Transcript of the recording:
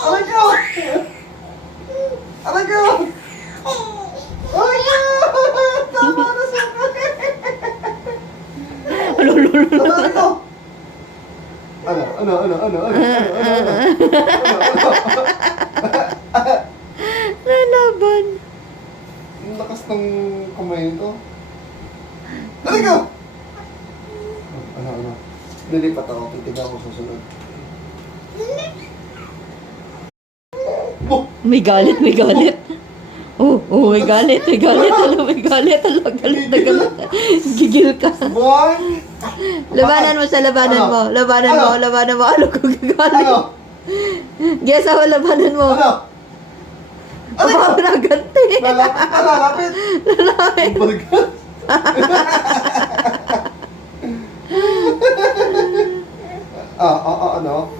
Aray ko! Aray ko! Aray ko! Tama na sa akin! Aray ko! Ano? Lalaban. Ang lakas ng kamay nito. Aray ko! Ano? Lilipat ako, titiga ako susunod. Oh! May galit. May galit. Alo, may galit. Alo, galit na galit. Gigil ka. One! Labanan mo sa labanan mo. Labanan mo. Alo, kung gagalit. Ano? Guess ako, labanan mo. Ano? Aray ko! Baka naganti. Lalapit! Lalapit. Balgat! Ano?